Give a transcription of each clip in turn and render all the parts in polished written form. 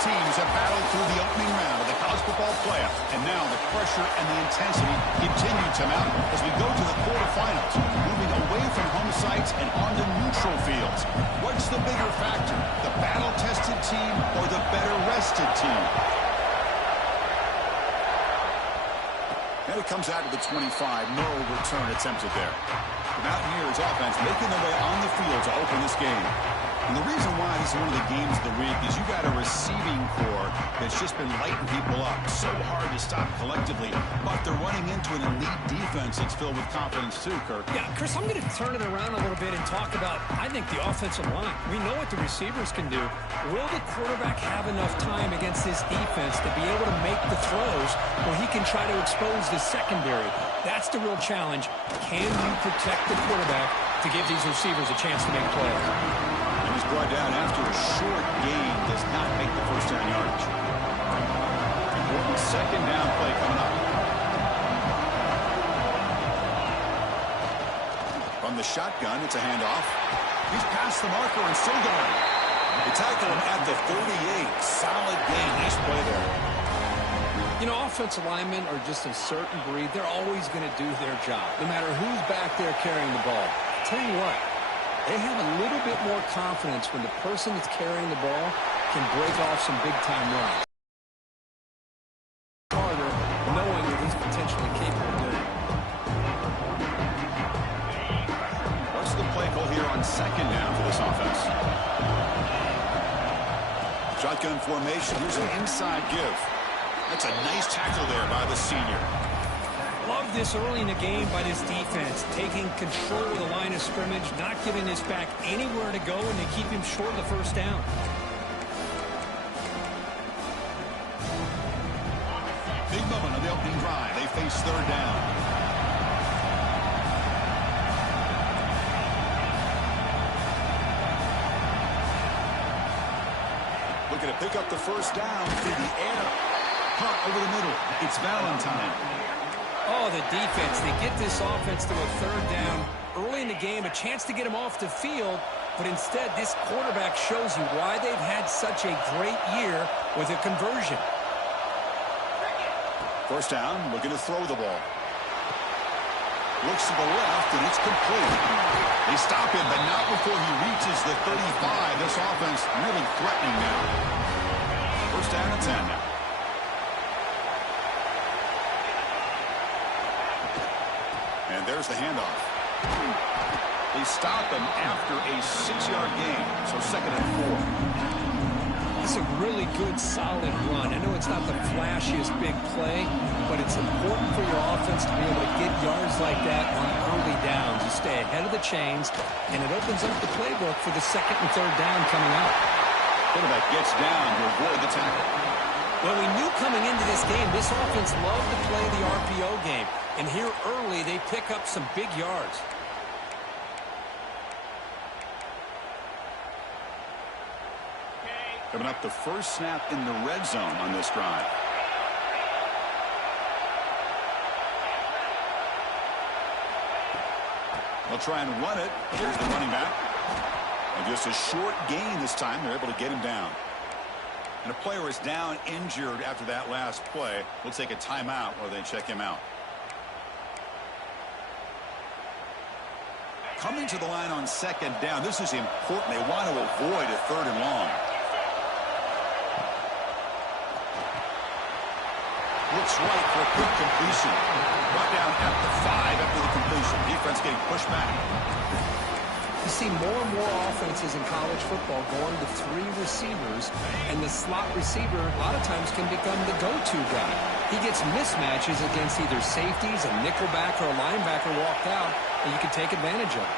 teams have battled through the opening round of the college football playoff, and now the pressure and the intensity continue to mount as we go to the quarterfinals, moving away from home sites and onto neutral fields. What's the bigger factor, the battle-tested team or the better-rested team? And it comes out to the 25. No return attempted there. The Mountaineers offense making their way on the field to open this game. And the reason why this is one of the games of the week is you got a receiving core that's just been lighting people up. So hard to stop collectively, but they're running into an elite defense that's filled with confidence too, Kirk. Yeah, Chris, I'm going to turn it around a little bit and talk about, I think, the offensive line. We know what the receivers can do. Will the quarterback have enough time against this defense to be able to make the throws where he can try to expose the secondary? That's the real challenge. Can you protect the quarterback to give these receivers a chance to make plays? He's brought down after a short gain, does not make the first down yardage. Important second down play coming up. From the shotgun, it's a handoff. He's past the marker and still going. They tackle him at the 38. Solid gain. Nice play there. You know, offensive linemen are just a certain breed. They're always going to do their job, no matter who's back there carrying the ball. I'll tell you what. They have a little bit more confidence when the person that's carrying the ball can break off some big-time runs. Harder, knowing that he's potentially capable of doing it. What's the play call here on second down for this offense? Shotgun formation. Here's an inside give. That's a nice tackle there by the senior. Love this early in the game by this defense, taking control of the line of scrimmage, not giving this back anywhere to go, and they keep him short of the first down. Big moment on the opening drive. They face third down. Looking to pick up the first down through the air. Punt over the middle. It's Valentine. Oh, the defense. They get this offense to a third down early in the game, a chance to get him off the field, but instead this quarterback shows you why they've had such a great year with a conversion. First down, looking to throw the ball. Looks to the left, and it's complete. They stop him, but not before he reaches the 35. This offense really threatening now. First down and 10 now. And there's the handoff. They stop him after a 6-yard gain, so second and 4. It's a really good, solid run. I know it's not the flashiest big play, but it's important for your offense to be able to get yards like that on early downs. You stay ahead of the chains, and it opens up the playbook for the second and third down coming up. Quarterback gets down to avoid the tackle. Well, we knew coming into this game, this offense loved to play the RPO game. And here early, they pick up some big yards. Coming up the first snap in the red zone on this drive. They'll try and run it. Here's the running back. And just a short gain this time. They're able to get him down. And a player is down injured after that last play. We'll take a timeout while they check him out. Coming to the line on second down. This is important. They want to avoid a third and long. Looks right for a quick completion. Brought down at the 5 after the completion. Defense getting pushed back. You see more and more offenses in college football going to 3 receivers, and the slot receiver a lot of times can become the go-to guy. He gets mismatches against either safeties, a nickelback, or a linebacker walked out, and you can take advantage of it.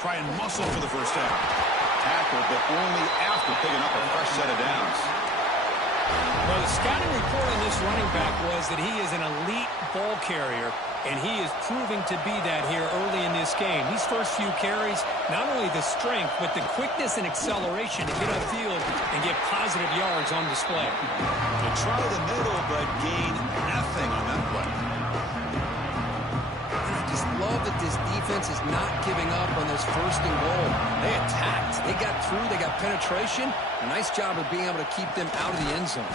Try and muscle for the first down. Tackle, but only after picking up a fresh set of downs. Well, the scouting report on this running back was that he is an elite ball carrier, and he is proving to be that here early in this game. These first few carries, not only the strength, but the quickness and acceleration to get upfield and get positive yards on display. They try the middle, but gain nothing on that play. And I just love that this this defense is not giving up on this first and goal. They attacked. They got through. They got penetration. A nice job of being able to keep them out of the end zone.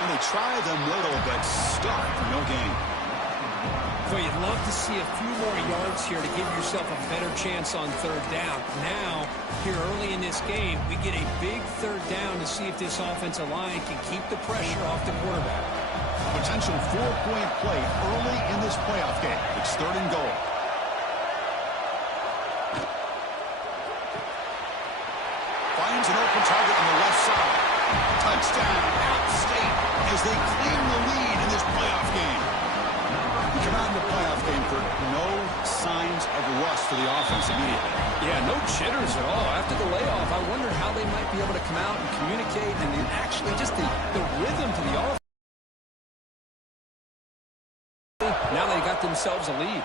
And they tried them little, but stuck for no gain. Well, you'd love to see a few more yards here to give yourself a better chance on third down. Now, here early in this game, we get a big third down to see if this offensive line can keep the pressure off the quarterback. A potential 4-point play early in this playoff game. It's third and goal. Finds an open target on the left side. Touchdown, App State, as they claim the lead in this playoff game. We come out in the playoff game for no signs of rust to the offense immediately. Yeah, no jitters at all. After the layoff, I wondered how they might be able to come out and communicate and actually just the rhythm to the offense. Now they got themselves a lead.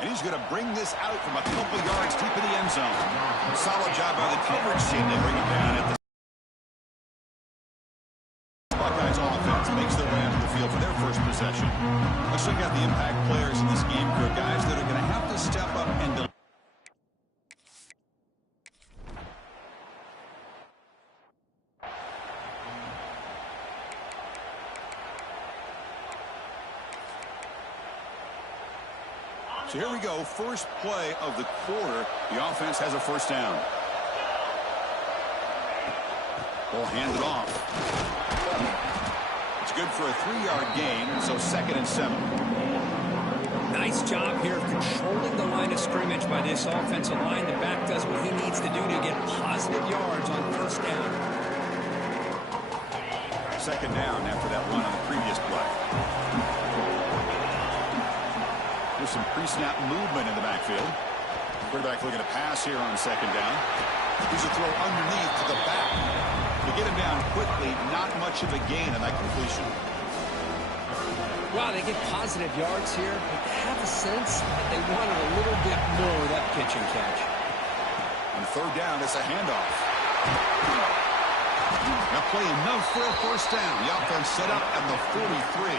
And he's going to bring this out from a couple yards deep in the end zone. Solid job by the coverage team to bring it down at the Buckeyes offense makes their way onto the field for their first possession. Let's check out the impact players in this game crew, guys that are going to have to step up and deliver. So here we go, first play of the quarter. The offense has a first down. Ball handed off. It's good for a 3-yard gain, so 2nd and 7. Nice job here of controlling the line of scrimmage by this offensive line. The back does what he needs to do to get positive yards on first down. 2nd down after that run on the previous play. There's some pre-snap movement in the backfield. Quarterback looking to pass here on 2nd down. Here's a throw underneath to the back. To get him down quickly, not much of a gain on that completion. Wow, they get positive yards here, but I have a sense that they wanted a little bit more of that pitch and catch. On 3rd down, it's a handoff. Now play enough for a first down. The offense set up at the 43.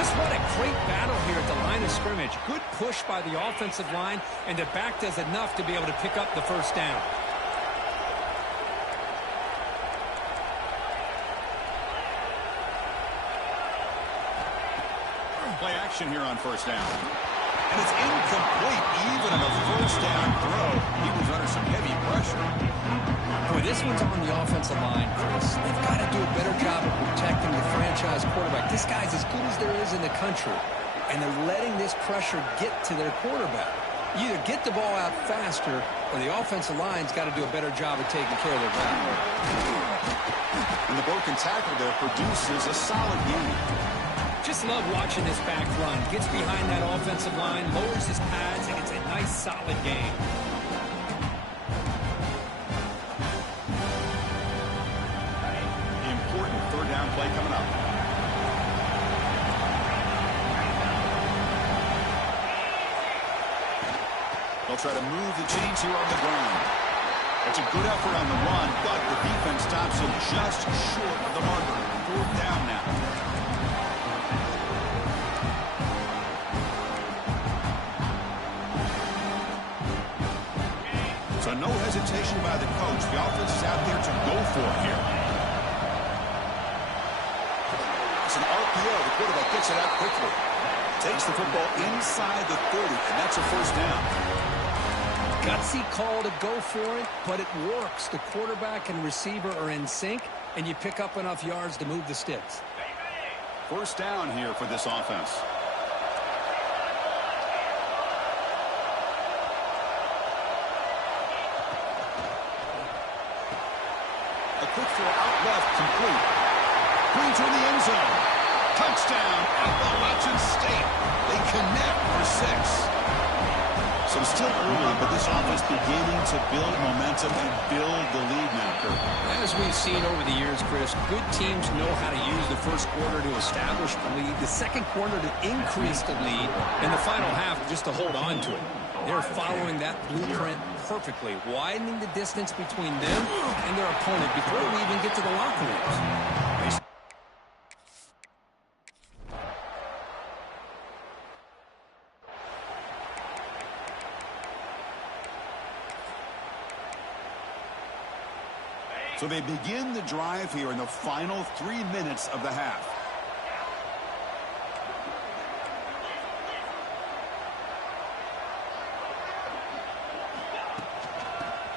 Just what a great battle here at the line of scrimmage. Good push by the offensive line, and the back does enough to be able to pick up the first down. Play action here on first down. And it's incomplete, even on a first down throw. He was under some heavy pressure. Boy, this one's on the offensive line, Chris. They've got to do a better job of protecting the franchise quarterback. This guy's as good as there is in the country, and they're letting this pressure get to their quarterback. You either get the ball out faster, or the offensive line's got to do a better job of taking care of their back. And the broken tackle there produces a solid gain. Just love watching this back run. Gets behind that offensive line, lowers his pads, and gets a nice solid gain. Important 3rd down play coming up. They'll try to move the chains here on the ground. It's a good effort on the run, but the defense stops him just short of the marker. 4th down now. So no hesitation by the coach. The offense is out there to go for it here. It's an RPO. The quarterback gets it out quickly. Takes the football inside the 30, and that's a first down. Gutsy call to go for it, but it works. The quarterback and receiver are in sync, and you pick up enough yards to move the sticks. First down here for this offense. A quick throw out left, complete. Green to the end zone. Touchdown, Appalachian State. They connect for 6. So still early, but this offense beginning to build momentum and build the lead now, Kirk. As we've seen over the years, Chris, good teams know how to use the first quarter to establish the lead, the second quarter to increase the lead, and the final half just to hold on to it. They're following that blueprint perfectly, widening the distance between them and their opponent before we even get to the locker rooms. 2 So they begin the drive here in the final 3 minutes of the half.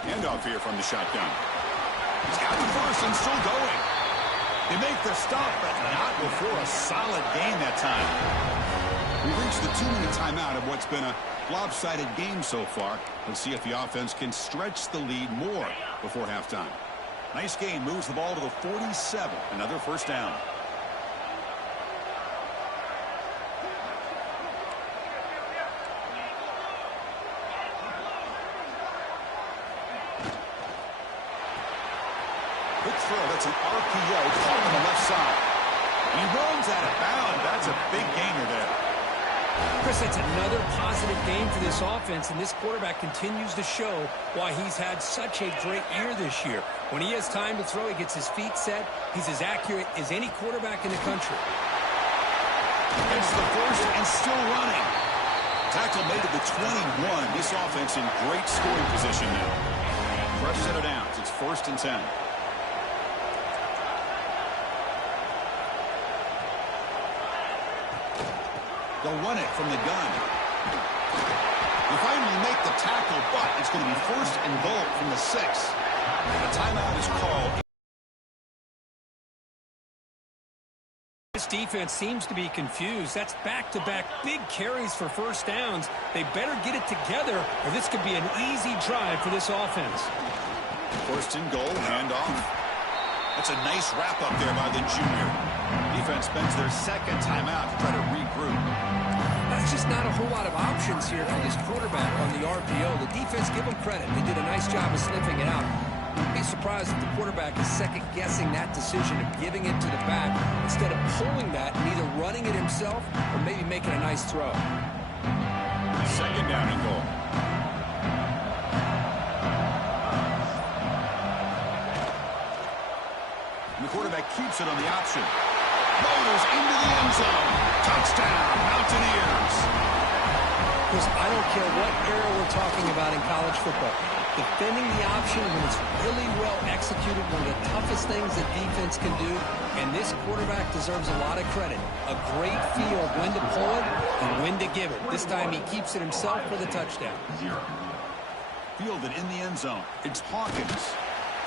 Handoff here from the shotgun. He's got the first and still going. They make the stop, but not before a solid gain that time. We reached the 2-minute timeout of what's been a lopsided game so far. Let's see if the offense can stretch the lead more before halftime. Nice gain, moves the ball to the 47. Another first down. Quick throw, that's an RPO caught on the left side. He runs out of bounds. That's a big gainer there. Chris, that's another positive game for this offense, and this quarterback continues to show why he's had such a great year this year. When he has time to throw, he gets his feet set. He's as accurate as any quarterback in the country. Gets the first and still running. Tackle made at the 21. This offense in great scoring position now. Fresh set of downs. It's 1st and 10. They'll run it from the gun. They finally make the tackle, but it's going to be 1st and goal from the 6. A timeout is called. This defense seems to be confused. That's back-to-back big carries for first downs. They better get it together, or this could be an easy drive for this offense. 1st and goal, handoff. That's a nice wrap-up there by the junior. Defense spends their 2nd timeout to try to regroup. That's just not a whole lot of options here for this quarterback on the RPO. The defense, give them credit. They did a nice job of sniffing it out. I'd be surprised if the quarterback is second-guessing that decision of giving it to the back instead of pulling that and either running it himself or maybe making a nice throw. 2nd down and goal. And the quarterback keeps it on the option. Motors into the end zone. Touchdown, Mountaineers. Because I don't care what era we're talking about in college football. Defending the option when it's really well executed, one of the toughest things that defense can do, and this quarterback deserves a lot of credit. A great feel of when to pull it and when to give it. This time he keeps it himself for the touchdown. Fielded in the end zone. It's Hawkins.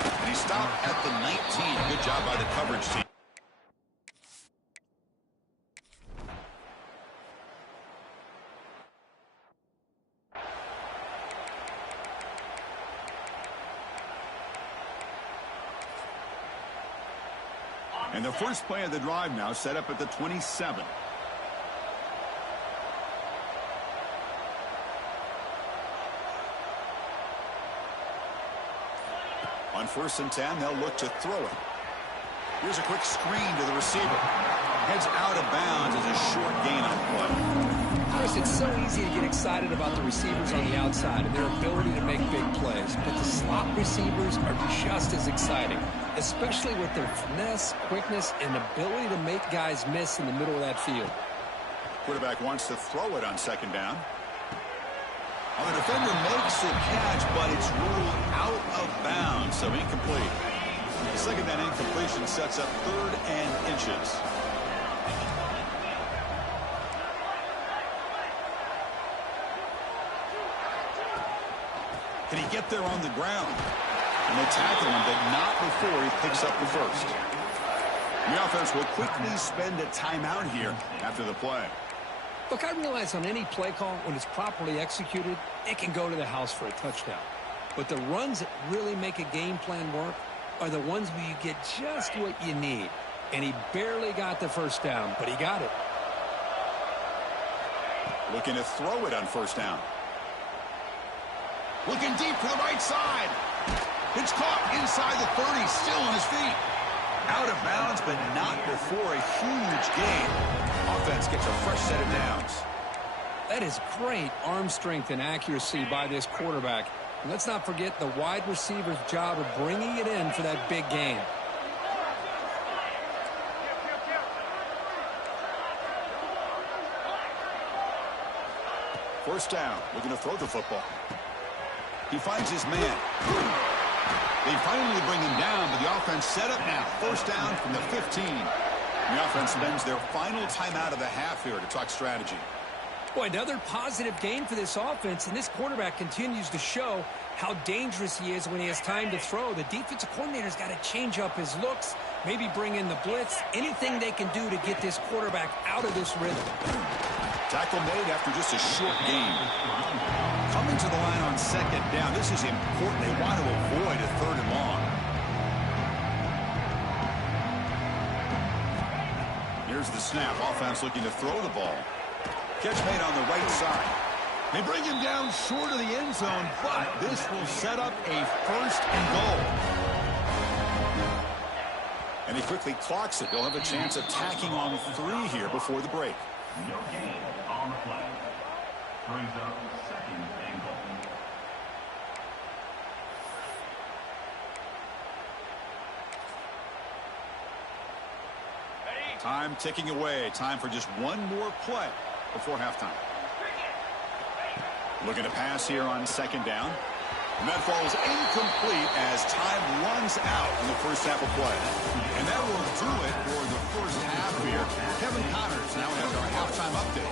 And he stopped at the 19. Good job by the coverage team. And the first play of the drive now set up at the 27. On 1st and 10, they'll look to throw it. Here's a quick screen to the receiver. Heads out of bounds as a short gain on play. Chris, it's so easy to get excited about the receivers on the outside and their ability to make big plays. But the slot receivers are just as exciting, especially with their finesse, quickness, and ability to make guys miss in the middle of that field. Quarterback wants to throw it on 2nd down. Well, the defender makes the catch, but it's ruled out of bounds, so incomplete. The 2nd down incompletion sets up 3rd and inches. Can he get there on the ground? And they tackle him, but not before he picks up the first. The offense will quickly spend a timeout here after the play. Look, I realize on any play call, when it's properly executed, it can go to the house for a touchdown. But the runs that really make a game plan work are the ones where you get just what you need. And he barely got the first down, but he got it. Looking to throw it on 1st down. Looking deep to the right side. It's caught inside the 30, still on his feet. Out of bounds, but not before a huge gain. Offense gets a fresh set of downs. That is great arm strength and accuracy by this quarterback. And let's not forget the wide receiver's job of bringing it in for that big gain. First down, looking to throw the football. He finds his man. They finally bring him down, but the offense set up now. First down from the 15. The offense spends their final timeout of the half here to talk strategy. Boy, another positive game for this offense, and this quarterback continues to show how dangerous he is when he has time to throw. The defensive coordinator's got to change up his looks, maybe bring in the blitz, anything they can do to get this quarterback out of this rhythm. Tackle made after just a short game. Coming to the line on second down. This is important. They want to avoid a third and long. Here's the snap. Offense looking to throw the ball. Catch made on the right side. They bring him down short of the end zone, but this will set up a first and goal. And he quickly clocks it. They'll have a chance of tacking on 3 here before the break. No gain on the play. Brings up second and goal. Time ticking away. Time for just one more play before halftime. Looking to pass here on second down. And that falls incomplete as time runs out in the first half of play. And that will do it for the first half here. Kevin Connors now has our halftime update.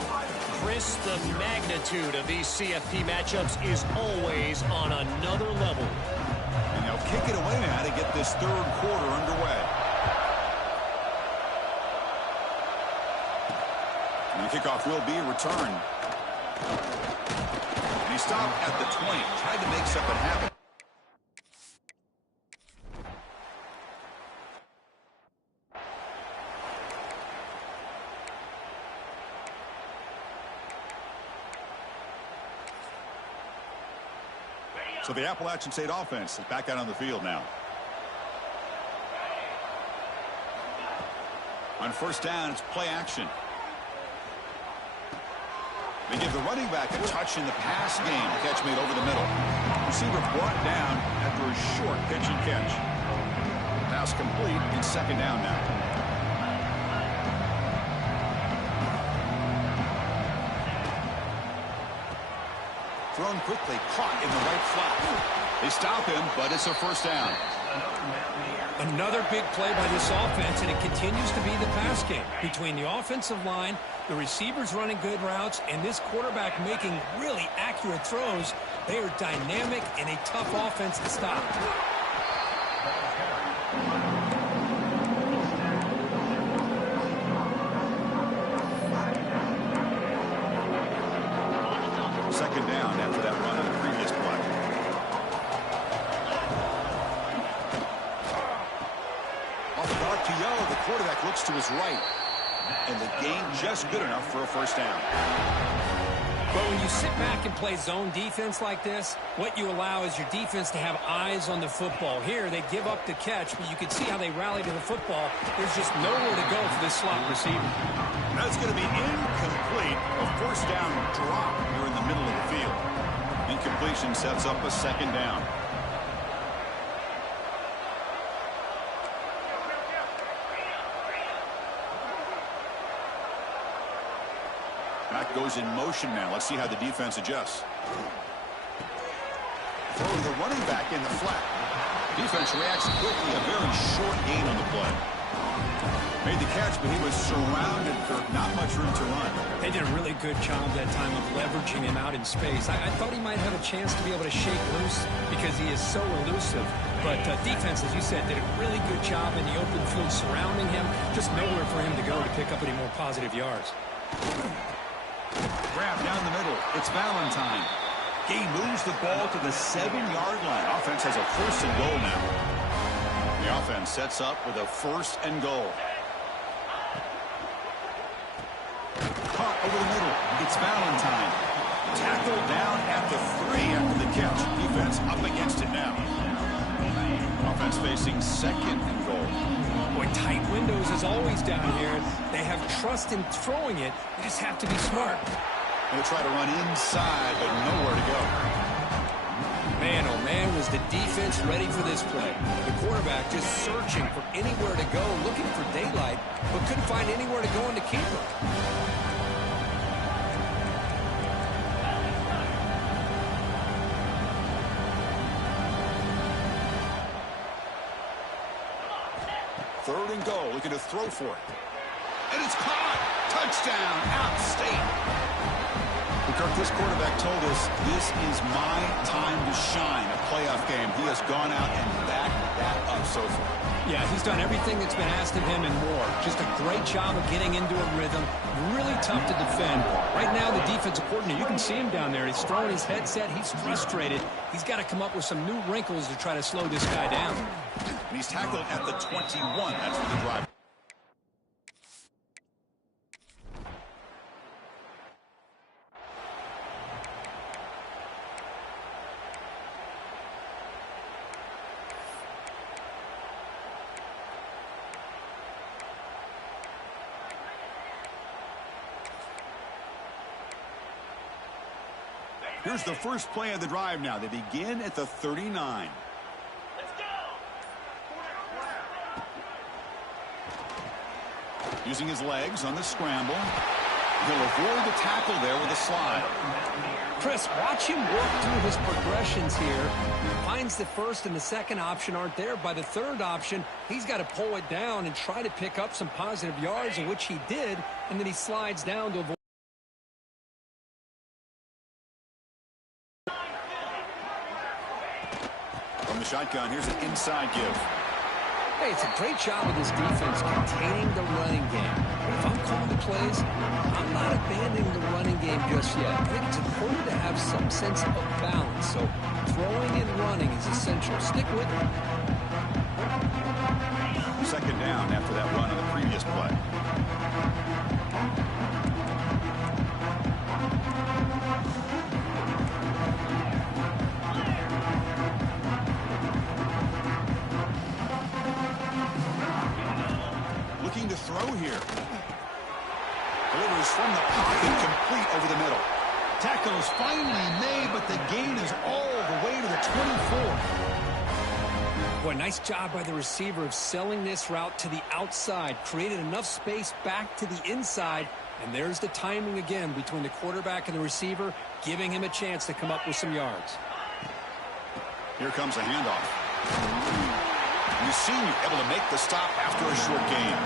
Chris, the magnitude of these CFP matchups is always on another level. And they'll kick it away now to get this third quarter underway. And the kickoff will be returned. And he stopped at the 20. Tried to make something happen. So the Appalachian State offense is back out on the field now. On first down, it's play action. They give the running back a touch in the pass game. Catch made over the middle. Receiver brought down after a short pitch and catch. Pass complete in second down now. Thrown quickly, caught in the right flat. They stop him, but it's a first down. Another big play by this offense, and it continues to be the pass game. Between the offensive line, the receivers running good routes, and this quarterback making really accurate throws, they are dynamic and a tough offense to stop. Second down after that run on the previous play. Off the RPO, the quarterback looks to his right. And the gain just good enough for a first down. But when you sit back and play zone defense like this, what you allow is your defense to have eyes on the football. Here, they give up the catch, but you can see how they rally to the football. There's just nowhere to go for this slot receiver. That's going to be incomplete. A first down drop here in the middle of the field. Incompletion sets up a second down. Back goes in motion now. Let's see how the defense adjusts. Throwing the running back in the flat. Defense reacts quickly. A very short gain on the play. Made the catch, but he was surrounded for not much room to run. They did a really good job that time of leveraging him out in space. I thought he might have a chance to be able to shake loose because he is so elusive. But defense, as you said, did a really good job in the open field surrounding him. Just nowhere for him to go to pick up any more positive yards. Grab down the middle. It's Valentine. He moves the ball to the 7-yard line. Offense has a first and goal now. The offense sets up with a first and goal. Caught over the middle. It's Valentine. Tackled down at the 3 after the catch. Defense up against it now. Offense facing second and goal. Boy, tight windows as always down here. They have trust in throwing it. They just have to be smart. They'll try to run inside, but nowhere to go. Man, oh man, was the defense ready for this play. The quarterback just searching for anywhere to go, looking for daylight, but couldn't find anywhere to go in the keeper. Third and goal, looking to throw for it. And it's caught. Touchdown, App State. Kirk, this quarterback told us this is my time to shine, a playoff game. He has gone out and backed that up so far. Yeah, he's done everything that's been asked of him and more. Just a great job of getting into a rhythm. Really tough to defend. Right now, the defensive coordinator, you can see him down there. He's throwing his headset. He's frustrated. He's got to come up with some new wrinkles to try to slow this guy down. And he's tackled at the 21. That's for the drive. Here's the first play of the drive now. They begin at the 39. Let's go. Using his legs on the scramble. He'll avoid the tackle there with a slide. Chris, watch him work through his progressions here. Finds the first and the second option aren't there. By the third option, he's got to pull it down and try to pick up some positive yards, in which he did, and then he slides down to avoid. From the shotgun, here's an inside give. Hey, it's a great job of this defense containing the running game. But if I'm calling the plays, I'm not abandoning the running game just yet. I think it's important to have some sense of balance. So throwing and running is essential. Stick with it. Second down after that run on the previous play. Looking to throw here. Delivers from the pocket, complete over the middle. Tackle is finally made, but the gain is all the way to the 24. Boy, nice job by the receiver of selling this route to the outside. Created enough space back to the inside. And there's the timing again between the quarterback and the receiver, giving him a chance to come up with some yards. Here comes a handoff. Senior able to make the stop after a short gain.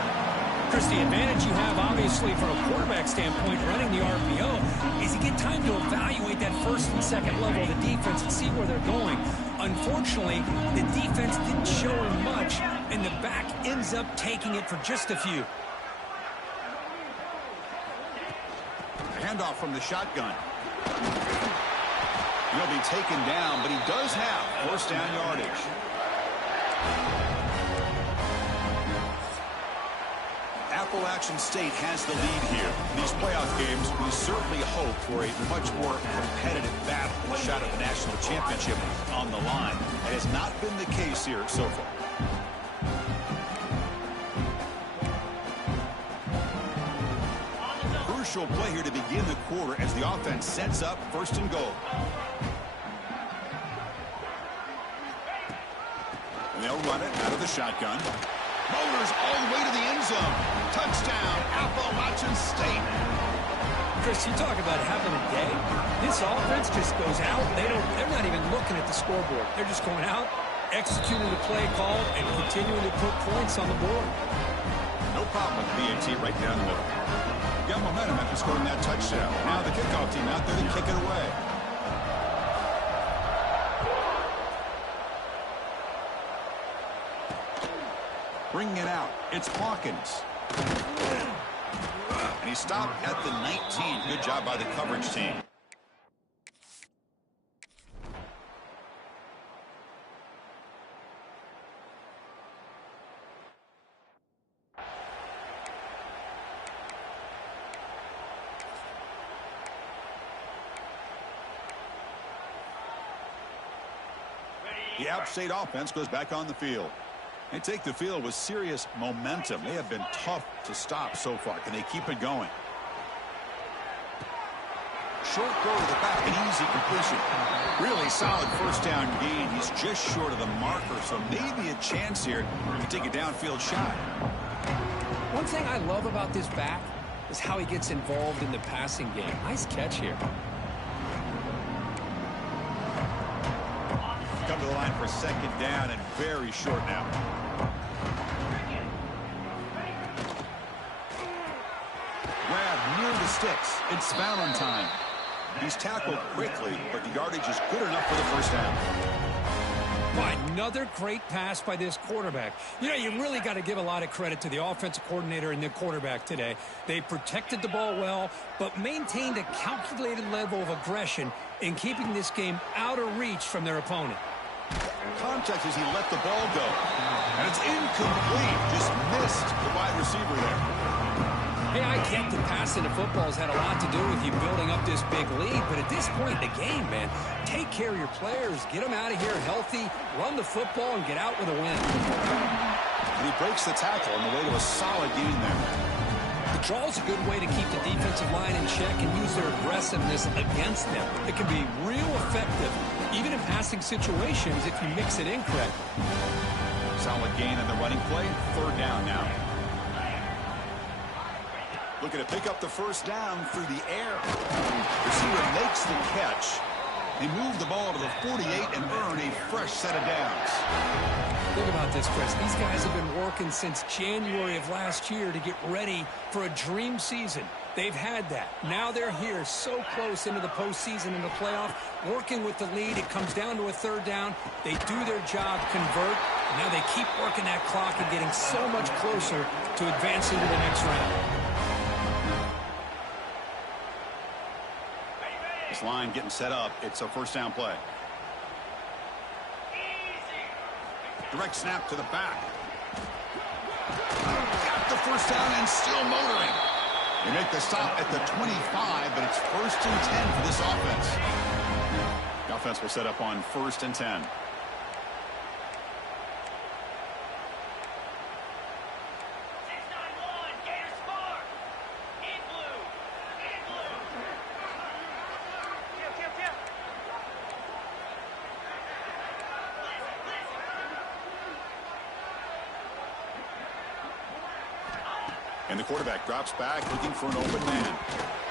Chris, the advantage you have, obviously, from a quarterback standpoint, running the RPO, is you get time to evaluate that first and second level of the defense and see where they're going. Unfortunately, the defense didn't show him much, and the back ends up taking it for just a few. Handoff from the shotgun. He'll be taken down, but he does have first down yardage. Appalachian State has the lead here. In these playoff games, we certainly hope for a much more competitive battle, a shot at the national championship on the line. That has not been the case here so far. Crucial play here to begin the quarter as the offense sets up first and goal. And they'll run it out of the shotgun. Motors all the way to the end zone. Touchdown, Appalachian State. Chris, you talk about having a day. This offense just goes out. They're not even looking at the scoreboard. They're just going out, executing the play call, and continuing to put points on the board. No problem with BAT right down the middle. Got momentum after scoring that touchdown. Now the kickoff team out there to kick it away. Bringing it out, it's Hawkins. And he stopped at the 19. Good job by the coverage team. The App State offense goes back on the field. They take the field with serious momentum. They have been tough to stop so far. Can they keep it going? Short throw to the back, an easy completion. Really solid first down gain. He's just short of the marker, so maybe a chance here to take a downfield shot. One thing I love about this back is how he gets involved in the passing game. Nice catch here. Come to the line for second down and very short now. Grab near the sticks. It's Valentine. He's tackled quickly, but the yardage is good enough for the first down. Another great pass by this quarterback. You know, you really got to give a lot of credit to the offensive coordinator and the quarterback today. They protected the ball well, but maintained a calculated level of aggression in keeping this game out of reach from their opponent. Contact as he let the ball go. And it's incomplete. Just missed the wide receiver there. Hey, I get that passing the football has had a lot to do with you building up this big lead, but at this point in the game, man, take care of your players, get them out of here healthy, run the football, and get out with a win. And he breaks the tackle on the way to a solid gain there. The draw is a good way to keep the defensive line in check and use their aggressiveness against them. It can be real effective, even in passing situations, if you mix it in correctly. Solid gain on the running play. Third down now. Looking to pick up the first down through the air. Receiver makes the catch. They move the ball to the 48 and earn a fresh set of downs. Think about this, Chris. These guys have been working since January of last year to get ready for a dream season. They've had that. Now they're here so close into the postseason and the playoff, working with the lead. It comes down to a third down. They do their job, convert. Now they keep working that clock and getting so much closer to advancing to the next round. This line getting set up. It's a first down play. Direct snap to the back. Got the first down and still motoring. They make the stop at the 25, but it's 1st and 10 for this offense. The offense will set up on 1st and 10. And the quarterback drops back looking for an open man.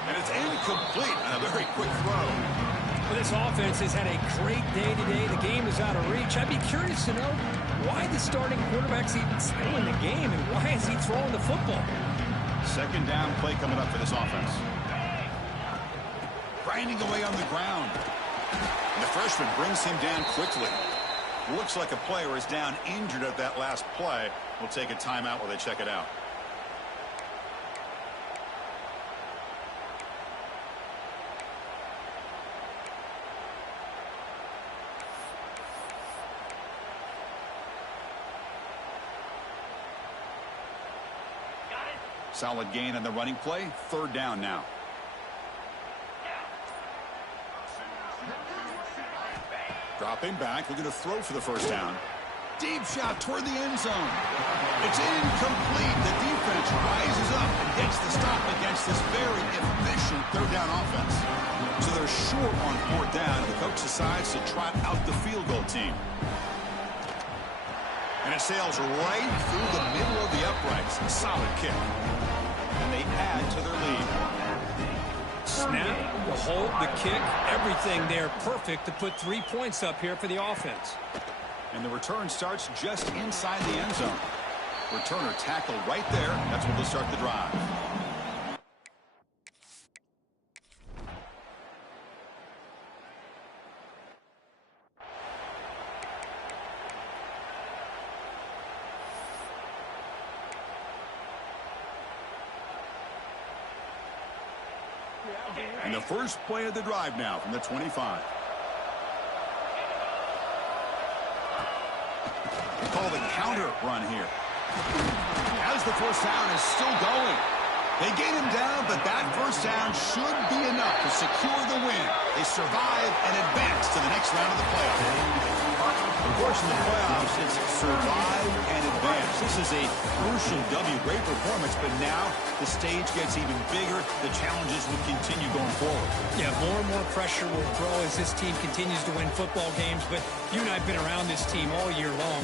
And it's incomplete on a very quick throw. Well, this offense has had a great day today. The game is out of reach. I'd be curious to know why the starting quarterback's even still in the game and why is he throwing the football? Second down play coming up for this offense. Grinding away on the ground. And the freshman brings him down quickly. Looks like a player is down injured at that last play. We'll take a timeout while they check it out. Solid gain on the running play. Third down now. Dropping back, looking to throw for the first down. Deep shot toward the end zone. It's incomplete. The defense rises up and gets the stop against this very efficient third down offense. So they're short on fourth down, and the coach decides to trot out the field goal team. And it sails right through the middle of the uprights. A solid kick. And they add to their lead. Snap, the hold, the kick, everything there perfect to put 3 points up here for the offense. And the return starts just inside the end zone. Returner tackled right there. That's where they'll start the drive. And the first play of the drive now from the 25. They call the counter run here. As the first down is still going. They get him down, but that first down should be enough to secure the win. They survive and advance to the next round of the playoffs. Of course, in the playoffs, it's survive and advance. This is a crucial W. Great performance, but now the stage gets even bigger. The challenges will continue going forward. Yeah, more and more pressure will grow as this team continues to win football games, but you and I have been around this team all year long.